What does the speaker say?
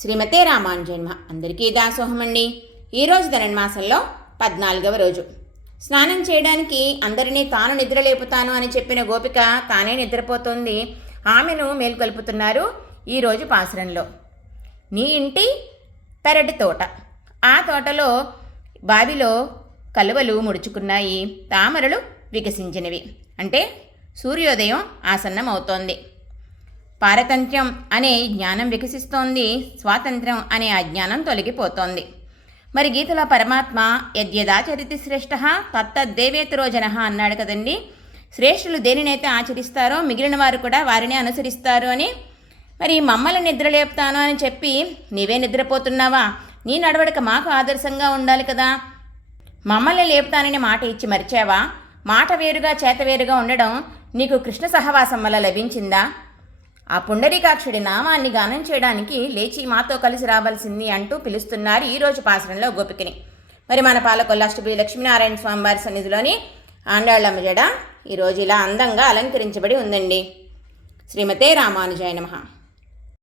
శ్రీమతే రామానుజన్మ అందరికీ దాసోహమండి. ఈరోజు ధనుర్మాసంలో 14వ రోజు. స్నానం చేయడానికి అందరినీ తాను నిద్రలేపుతాను అని చెప్పిన గోపిక తానే నిద్రపోతోంది. ఆమెను మేల్కొల్పుతున్నారు ఈరోజు పాసురంలో. నీ ఇంటి పెరటి తోట, ఆ తోటలో బావిలో కలువలు ముడుచుకున్నాయి, తామరలు వికసించినవి. అంటే సూర్యోదయం ఆసన్నం అవుతోంది. పారతంత్ర్యం అనే జ్ఞానం వికసిస్తోంది, స్వాతంత్ర్యం అనే అజ్ఞానం తొలగిపోతోంది. మరి గీతలో పరమాత్మ యద్యదాచరితి శ్రేష్ఠ తత్తద్దేవేతరో జనః అన్నాడు కదండి. శ్రేష్ఠులు దేనినైతే ఆచరిస్తారో మిగిలిన వారు కూడా వారిని అనుసరిస్తారు అని. మరి మమ్మల్ని నిద్రలేపుతాను అని చెప్పి నీవే నిద్రపోతున్నావా? నీ నడవడిక మాకు ఆదర్శంగా ఉండాలి కదా. మమ్మల్ని లేపుతానని మాట ఇచ్చి మరిచావా? మాట వేరుగా చేత వేరుగా ఉండడం నీకు కృష్ణ సహవాసం వల్ల లభించిందా? ఆ పుండరీకాక్షుడి నామాన్ని గానం చేయడానికి లేచి మాతో కలిసి రావాల్సింది అంటూ పిలుస్తున్నారు ఈరోజు పాసురంలో గోపికని. మరి మన పాలకొల్లాష్టమి లక్ష్మీనారాయణ స్వామి వారి సన్నిధిలోని ఆండాళ్ళమ్మ జడ ఈరోజు ఇలా అందంగా అలంకరించబడి ఉందండి. శ్రీమతే రామానుజాయ నమః.